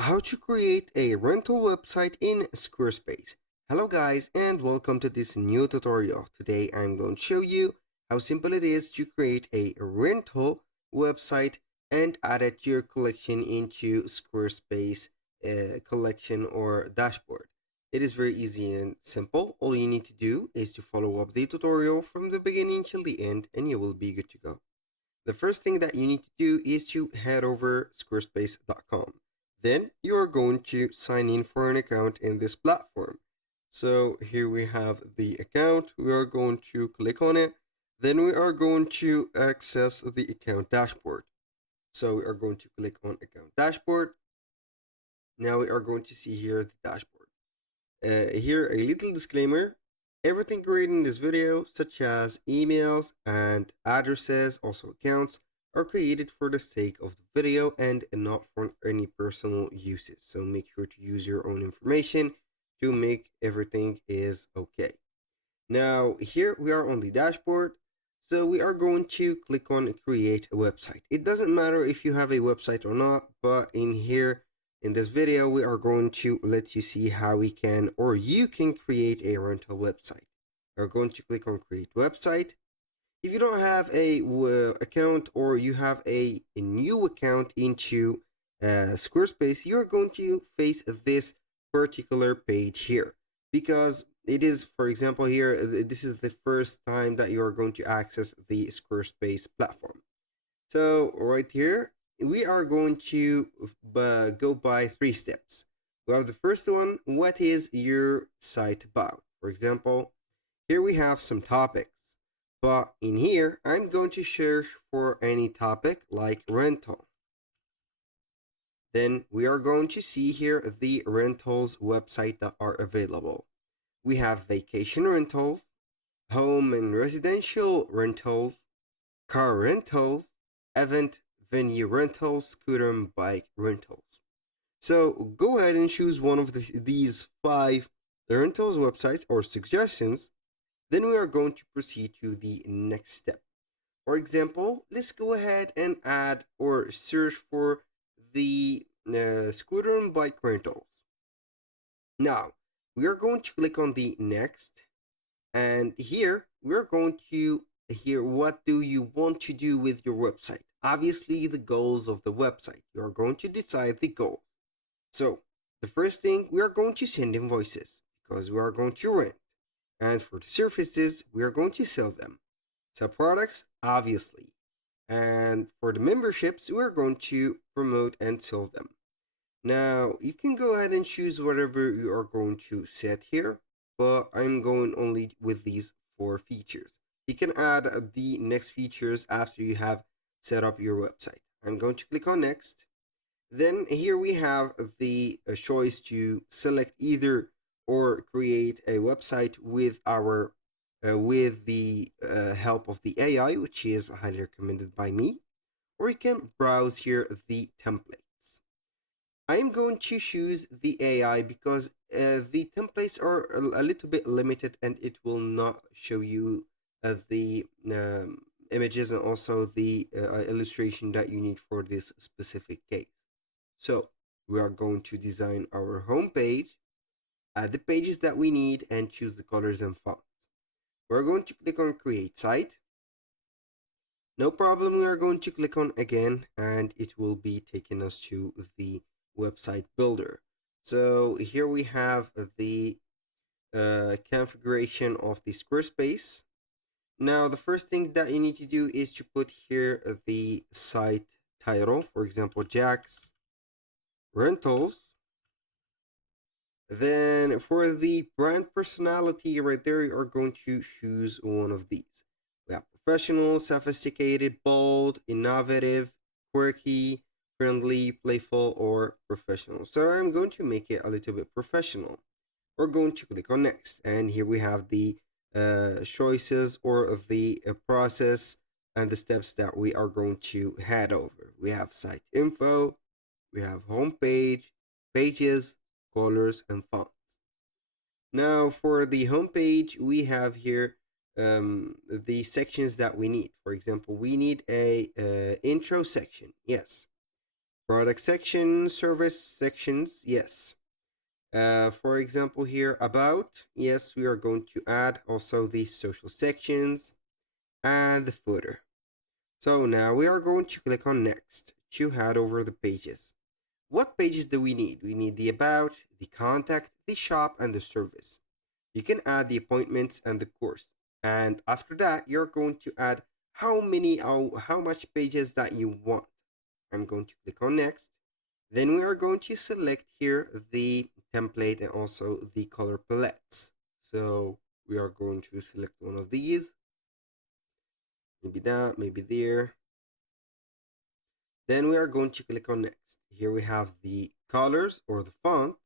How to create a rental website in Squarespace. Hello guys and welcome to this new tutorial. Today I'm going to show you how simple it is to create a rental website and add it to your collection into Squarespace collection or dashboard. It is very easy and simple. All you need to do is to follow up the tutorial from the beginning till the end and you will be good to go. The first thing that you need to do is to head over squarespace.com. Then you are going to sign in for an account in this platform. So here we have the account. We are going to click on it. Then we are going to access the account dashboard. So we are going to click on account dashboard. Now we are going to see here the dashboard. Here a little disclaimer. Everything created in this video, such as emails and addresses, also accounts, are created for the sake of the video and not for any personal uses. So make sure to use your own information to make everything is okay. Now here we are on the dashboard. So we are going to click on create a website. It doesn't matter if you have a website or not, but in here in this video, we are going to let you see how we can or you can create a rental website. We're going to click on create website. If you don't have a account or you have a new account into Squarespace, you're going to face this particular page here because it is, for example, here, this is the first time that you are going to access the Squarespace platform. So right here, we are going to go by 3 steps. We have the first one, what is your site about? For example, here we have some topics. But in here, I'm going to search for any topic like rental. Then we are going to see here the rentals website that are available. We have vacation rentals, home and residential rentals, car rentals, event venue rentals, scooter and bike rentals. So go ahead and choose one of these 5 rentals websites or suggestions. Then we are going to proceed to the next step. For example, let's go ahead and add or search for the scooter and bike rentals. Now, we are going to click on the next, and here we're going to hear what do you want to do with your website. Obviously, the goals of the website. You are going to decide the goals. So, the first thing, we are going to send invoices because we are going to rent. And for the services, we are going to sell them. Sell products, obviously. And for the memberships, we are going to promote and sell them. Now, you can go ahead and choose whatever you are going to set here, but I'm going only with these 4 features. You can add the next features after you have set up your website. I'm going to click on next. Then here we have the choice to select either or create a website with our with the help of the AI, which is highly recommended by me, or you can browse here the templates. I am going to choose the AI because the templates are a little bit limited and it will not show you the images and also the illustration that you need for this specific case. So we are going to design our home page, add the pages that we need, and choose the colors and fonts. We're going to click on create site. No problem, we are going to click on again and it will be taking us to the website builder. So here we have the configuration of the Squarespace. Now the first thing that you need to do is to put here the site title, for example, Jack's Rentals. Then for the brand personality right there, you are going to choose one of these. We have professional, sophisticated, bold, innovative, quirky, friendly, playful, or professional. So I'm going to make it a little bit professional. We're going to click on next. And here we have the choices or the process and the steps that we are going to head over. We have site info, we have homepage, pages, colors, and fonts. Now for the homepage, we have here the sections that we need. For example, we need a intro section. Yes. Product section, service sections, yes. For example, here about, yes, we are going to add also the social sections and the footer. So now we are going to click on next to head over the pages. What pages do we need? We need the about, the contact, the shop, and the service. You can add the appointments and the course. And after that, you're going to add how much pages that you want. I'm going to click on next. Then we are going to select here the template and also the color palettes. So we are going to select one of these. Maybe that, maybe there. Then we are going to click on next. Here we have the colors or the fonts.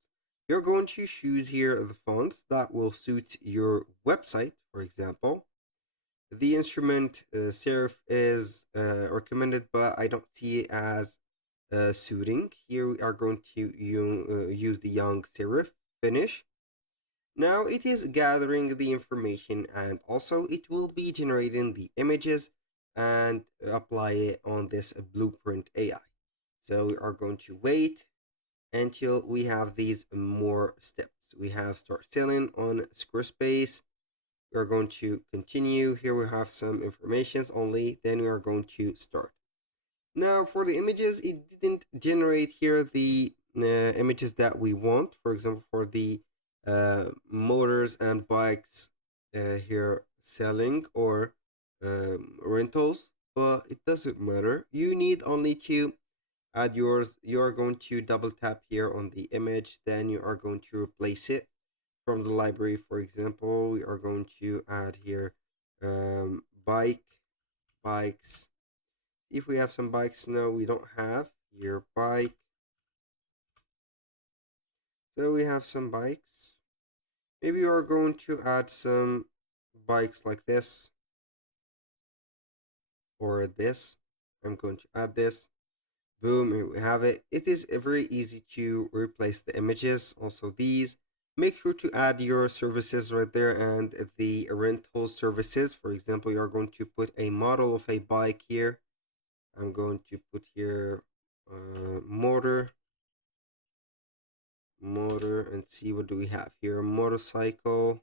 You're going to choose here the fonts that will suit your website, for example. The instrument serif is recommended, but I don't see it as suiting. Here we are going to use the young serif finish. Now it is gathering the information and also it will be generating the images and apply it on this blueprint AI. So we are going to wait until we have these more steps. We have start selling on Squarespace. We are going to continue. Here we have some informations only. Then we are going to start. Now for the images, it didn't generate here the images that we want. For example, for the motors and bikes here selling or rentals, but it doesn't matter. You need only to add yours. You are going to double tap here on the image, then you are going to replace it from the library. For example, we are going to add here bikes. If we have some bikes, no, we don't have here bike. So we have some bikes. Maybe we are going to add some bikes like this or this. I'm going to add this. Boom, here we have it. It is very easy to replace the images. Also these. Make sure to add your services right there and the rental services. For example, you are going to put a model of a bike here. I'm going to put here motor, and see what do we have here. Motorcycle,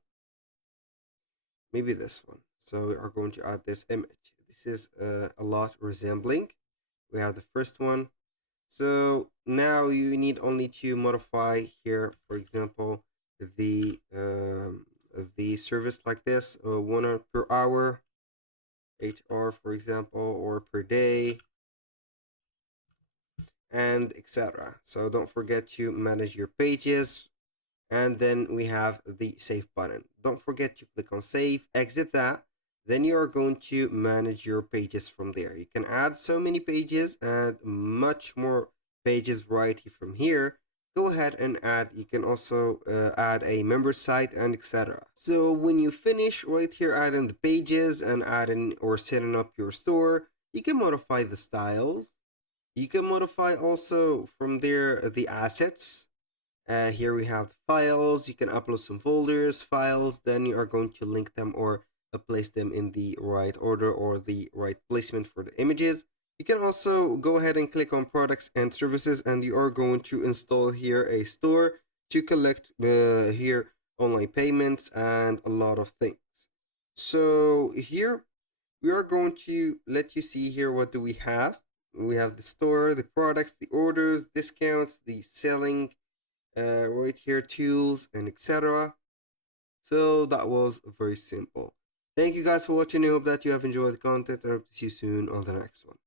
maybe this one. So we are going to add this image. This is a lot resembling. We have the first one. So now you need only to modify here, for example, the service like this, 1 per hour, HR, for example, or per day, and etc. So don't forget to manage your pages. And then we have the save button. Don't forget to click on save, exit that. Then you are going to manage your pages from there. You can add so many pages and much more pages right from here. Go ahead and add. You can also add a member site and etc. So when you finish right here adding the pages and adding or setting up your store, you can modify the styles. You can modify also from there the assets. Here we have the files. You can upload some folders, files, then you are going to link them or place them in the right order or the right placement for the images. You can also go ahead and click on products and services and you are going to install here a store to collect here online payments and a lot of things. So here we are going to let you see here what do we have. We have the store, the products, the orders, discounts, the selling, right here tools and etc. So that was very simple. Thank you guys for watching. I hope that you have enjoyed the content and I hope to see you soon on the next one.